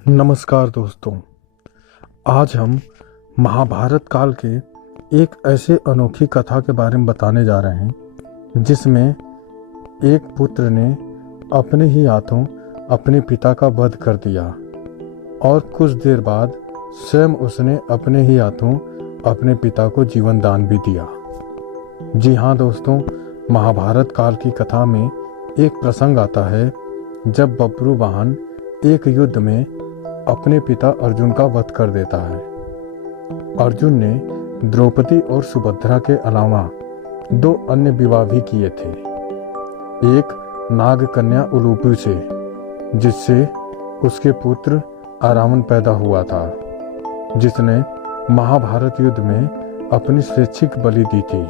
नमस्कार दोस्तों। आज हम महाभारत काल के एक ऐसे अनोखी कथा के बारे में बताने जा रहे हैं जिसमें एक पुत्र ने अपने ही हाथों अपने पिता का वध कर दिया और कुछ देर बाद स्वयं उसने अपने ही हाथों अपने पिता को जीवन दान भी दिया। जी हाँ दोस्तों, महाभारत काल की कथा में एक प्रसंग आता है जब बब्रुवाहन एक युद्ध में अपने पिता अर्जुन का वध कर देता है। अर्जुन ने द्रौपदी और सुभद्रा के अलावा दो अन्य विवाह भी किए थे। एक नाग कन्या उलूपी से, जिससे उसके पुत्र अरावन पैदा हुआ था, जिसने महाभारत युद्ध में अपनी स्वैच्छिक बलि दी थी,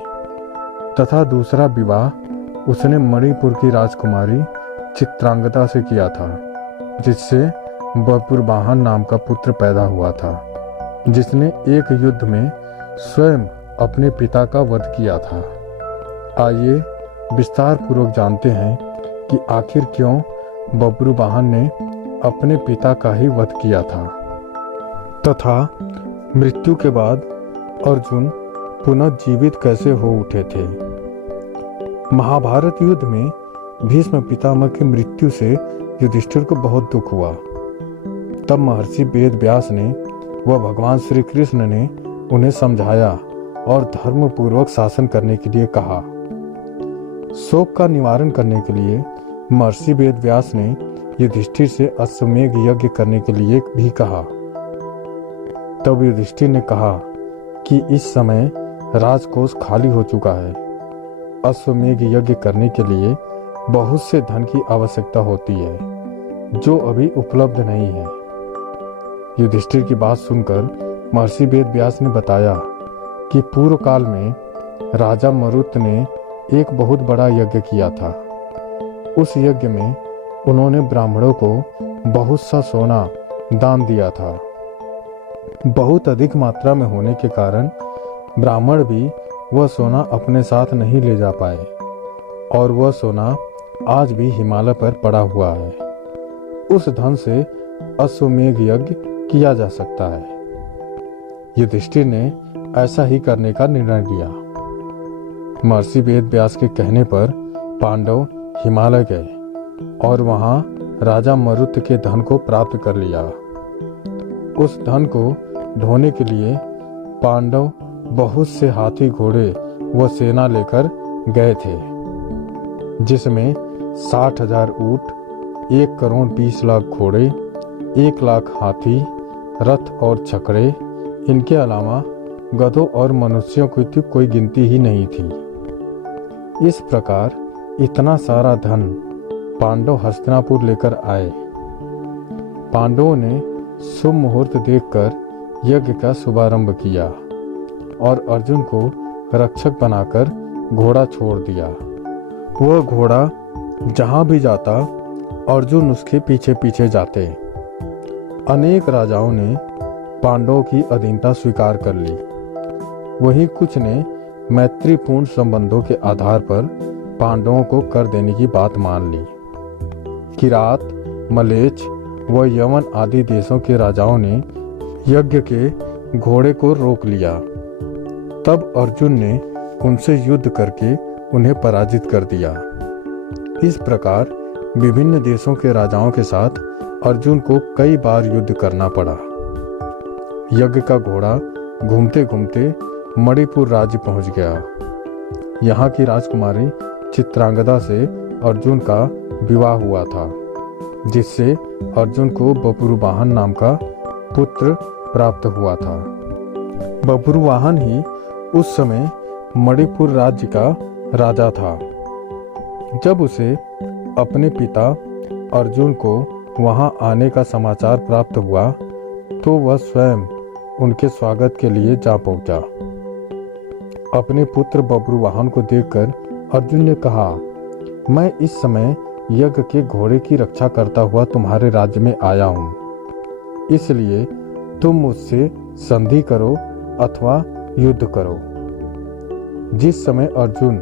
तथा दूसरा विवाह उसने मणिपुर की राजकुमारी चित्रांगदा से किया था, जिससे बब्रुवाहन नाम का पुत्र पैदा हुआ था, जिसने एक युद्ध में स्वयं अपने पिता का वध किया था। आइए विस्तार पूर्वक जानते हैं कि आखिर क्यों बब्रुवाहन ने अपने पिता का ही वध किया था, तथा मृत्यु के बाद अर्जुन पुनः जीवित कैसे हो उठे थे। महाभारत युद्ध में भीष्म पितामह की मृत्यु से युधिष्ठिर को बहुत दुख हुआ। तब महर्षि वेद व्यास ने व भगवान श्री कृष्ण ने उन्हें समझाया और धर्म पूर्वक शासन करने के लिए कहा। शोक का निवारण करने के लिए महर्षि वेद व्यास ने युधिष्ठिर से अश्वमेध यज्ञ करने के लिए भी कहा। तब युधिष्ठिर ने कहा कि इस समय राजकोष खाली हो चुका है। अश्वमेध यज्ञ करने के लिए बहुत से धन की आवश्यकता होती है, जो अभी उपलब्ध नहीं है। युधिष्ठिर की बात सुनकर महर्षि वेद व्यास ने बताया कि पूर्व काल में राजा मरुत ने एक बहुत बड़ा यज्ञ किया था। उस यज्ञ में उन्होंने ब्राह्मणों को बहुत सा सोना दान दिया था। बहुत अधिक मात्रा में होने के कारण ब्राह्मण भी वह सोना अपने साथ नहीं ले जा पाए और वह सोना आज भी हिमालय पर पड़ा हुआ है। उस धन से अश्वमेध यज्ञ किया जा सकता है। युधिष्ठिर ने ऐसा ही करने का निर्णय लिया। महर्षि वेद व्यास के कहने पर पांडव हिमालय गए और वहां राजा मरुत के धन को प्राप्त कर लिया। उस धन को ढोने के लिए पांडव बहुत से हाथी घोड़े व सेना लेकर गए थे, जिसमें 60,000 ऊंट, 1,20,00,000 घोड़े, 1,00,000 हाथी, रथ और छकड़े, इनके अलावा गधों और मनुष्यों की तो कोई गिनती ही नहीं थी। इस प्रकार इतना सारा धन पांडव हस्तिनापुर लेकर आए। पांडवों ने शुभ मुहूर्त देखकर यज्ञ का शुभारंभ किया और अर्जुन को रक्षक बनाकर घोड़ा छोड़ दिया। वह घोड़ा जहां भी जाता अर्जुन उसके पीछे पीछे जाते। अनेक राजाओं ने पांडवों की अधीनता स्वीकार कर ली। वहीं कुछ ने मैत्रीपूर्ण संबंधों के आधार पर पांडवों को कर देने की बात मान ली। किरात, मलेच्छ व यवन आदि देशों के राजाओं ने यज्ञ के घोड़े को रोक लिया। तब अर्जुन ने उनसे युद्ध करके उन्हें पराजित कर दिया। इस प्रकार विभिन्न देशों के राजाओं के साथ अर्जुन को कई बार युद्ध करना पड़ा। यज्ञ का घोड़ा घूमते घूमते मणिपुर राज्य पहुंच गया। यहाँ की राजकुमारी चित्रांगदा से अर्जुन का विवाह हुआ था, जिससे अर्जुन को बब्रुवाहन नाम का पुत्र प्राप्त हुआ था। बब्रुवाहन ही उस समय मणिपुर राज्य का राजा था। जब उसे अपने पिता अर्जुन को वहां आने का समाचार प्राप्त हुआ तो वह स्वयं उनके स्वागत के लिए जा पहुंचा। अपने पुत्र बब्रुवाहन को देखकर अर्जुन ने कहा, मैं इस समय यज्ञ के घोड़े की रक्षा करता हुआ तुम्हारे राज्य में आया हूँ, इसलिए तुम मुझसे संधि करो अथवा युद्ध करो। जिस समय अर्जुन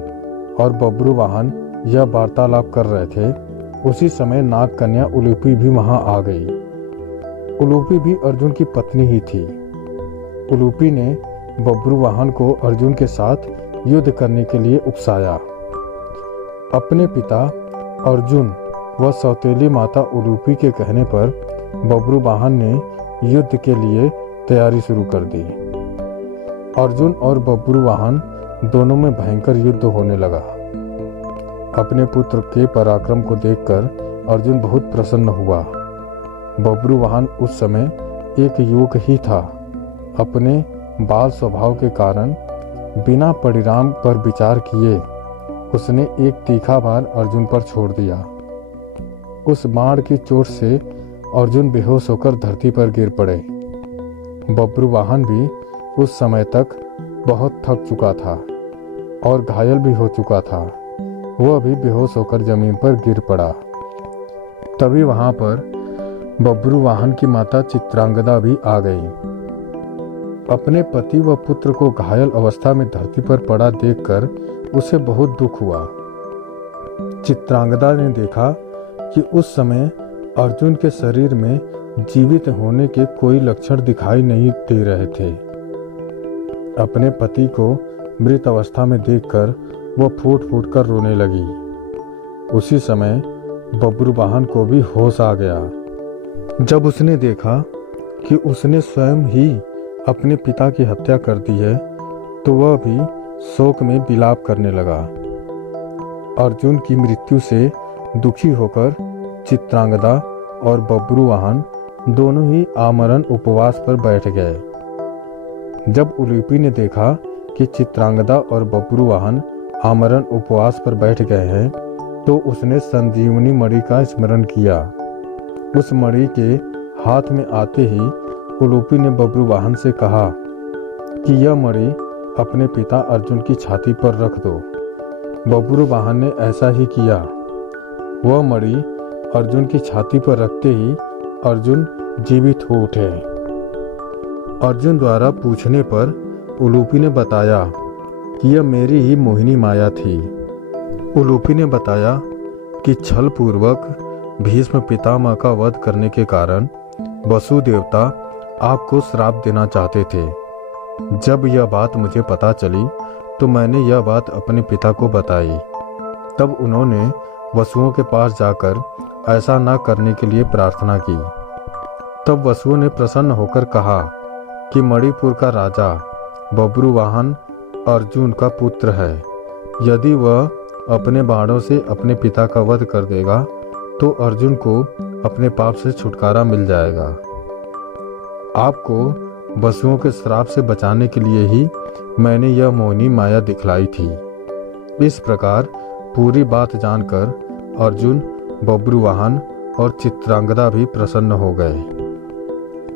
और बब्रुवाहन यह वार्तालाप कर रहे थे, उसी समय नाग कन्या उलूपी भी वहां आ गई। उलूपी भी अर्जुन की पत्नी ही थी। उलूपी ने बब्रुवाहन को अर्जुन के साथ युद्ध करने के लिए उकसाया। अपने पिता अर्जुन व सौतेली माता उलूपी के कहने पर बब्रुवाहन ने युद्ध के लिए तैयारी शुरू कर दी। अर्जुन और बब्रुवाहन दोनों में भयंकर युद्ध होने लगा। अपने पुत्र के पराक्रम को देखकर अर्जुन बहुत प्रसन्न हुआ। बब्रुवाहन उस समय एक युवक ही था। अपने बाल स्वभाव के कारण बिना परिणाम पर विचार किए उसने एक तीखा बाण अर्जुन पर छोड़ दिया। उस बाण की चोट से अर्जुन बेहोश होकर धरती पर गिर पड़े। बब्रुवाहन भी उस समय तक बहुत थक चुका था और घायल भी हो चुका था। वह भी बेहोश होकर जमीन पर गिर पड़ा। तभी वहां पर बब्रुवाहन की माता चित्रांगदा भी आ गई। अपने पति व पुत्र को घायल अवस्था में धरती पर पड़ा देखकर उसे बहुत दुख हुआ। चित्रांगदा ने देखा कि उस समय अर्जुन के शरीर में जीवित होने के कोई लक्षण दिखाई नहीं दे रहे थे। अपने पति को मृत अवस्था में देखकर वह फूट फूट कर रोने लगी। उसी समय बब्रुवाहन को भी होश आ गया। जब उसने देखा कि उसने स्वयं ही अपने पिता की हत्या कर दी है तो वह भी शोक में विलाप करने लगा। अर्जुन की मृत्यु से दुखी होकर चित्रांगदा और बब्रुवाहन दोनों ही आमरण उपवास पर बैठ गए। जब उलूपी ने देखा कि चित्रांगदा और बब्रुवाहन आमरण उपवास पर बैठ गए हैं तो उसने संजीवनी मणि का स्मरण किया। उस मणि के हाथ में आते ही उलूपी ने बब्रुवाहन से कहा कि यह मणि अपने पिता अर्जुन की छाती पर रख दो। बब्रुवाहन ने ऐसा ही किया। वह मणि अर्जुन की छाती पर रखते ही अर्जुन जीवित हो उठे। अर्जुन द्वारा पूछने पर उलूपी ने बताया कि यह मेरी ही मोहिनी माया थी। उलूपी ने बताया कि छल पूर्वक भीष्म पितामह का वध करने के कारण वसु देवता आपको श्राप देना चाहते थे। जब यह बात मुझे पता चली तो मैंने यह बात अपने पिता को बताई। तब उन्होंने वसुओं के पास जाकर ऐसा न करने के लिए प्रार्थना की। तब वसुओं ने प्रसन्न होकर कहा कि मणिपुर का राजा बब्रुवाहन अर्जुन का पुत्र है। यदि वह अपने बाणों से अपने पिता का वध कर देगा तो अर्जुन को अपने पाप से छुटकारा मिल जाएगा। आपको वसुओं के श्राप से बचाने के लिए ही मैंने यह मोहिनी माया दिखलाई थी। इस प्रकार पूरी बात जानकर अर्जुन, बब्रुवाहन और चित्रांगदा भी प्रसन्न हो गए।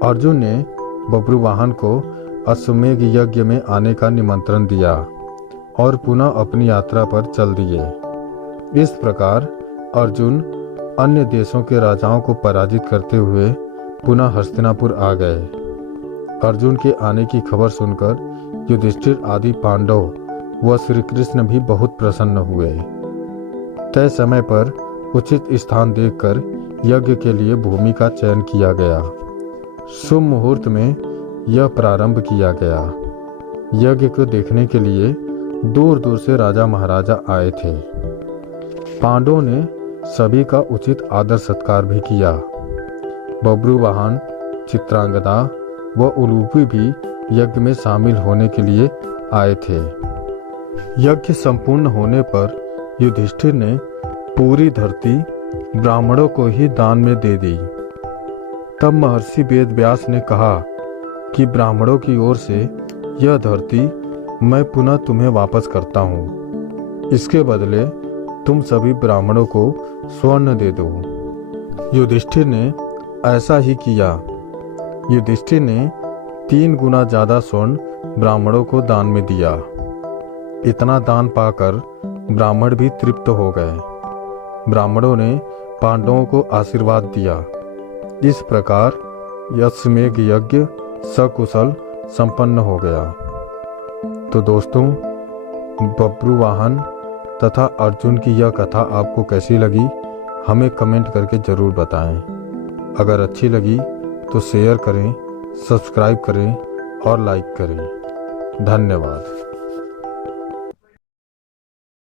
अर्जुन ने बब्रुवाहन को अश्वमेध यज्ञ में आने का निमंत्रण दिया और पुनः अपनी यात्रा पर चल दिए। इस प्रकार अर्जुन अन्य देशों के राजाओं को पराजित करते हुए पुनः हस्तिनापुर आ गए। अर्जुन के आने की खबर सुनकर युधिष्ठिर आदि पांडव व श्री कृष्ण भी बहुत प्रसन्न हुए। तय समय पर उचित स्थान देखकर यज्ञ के लिए भूमि का चयन किया गया। शुभ मुहूर्त में यह प्रारंभ किया गया। यज्ञ को देखने के लिए दूर दूर से राजा महाराजा आए थे। पांडवों ने सभी का उचित आदर सत्कार भी किया। बब्रुवाहन, चित्रांगदा व उलूपी भी यज्ञ में शामिल होने के लिए आए थे। यज्ञ संपूर्ण होने पर युधिष्ठिर ने पूरी धरती ब्राह्मणों को ही दान में दे दी। तब महर्षि वेदव्यास ने कहा कि ब्राह्मणों की ओर से यह धरती मैं पुनः तुम्हें वापस करता हूँ। इसके बदले तुम सभी ब्राह्मणों को स्वर्ण दे दो। युधिष्ठिर ने ऐसा ही किया। युधिष्ठिर ने 3 गुना ज्यादा स्वर्ण ब्राह्मणों को दान में दिया। इतना दान पाकर ब्राह्मण भी तृप्त हो गए। ब्राह्मणों ने पांडवों को आशीर्वाद दिया। इस प्रकार अश्वमेध यज्ञ सकुशल संपन्न हो गया। तो दोस्तों, बब्रुवाहन तथा अर्जुन की यह कथा आपको कैसी लगी हमें कमेंट करके जरूर बताएं। अगर अच्छी लगी तो शेयर करें, सब्सक्राइब करें और लाइक करें। धन्यवाद।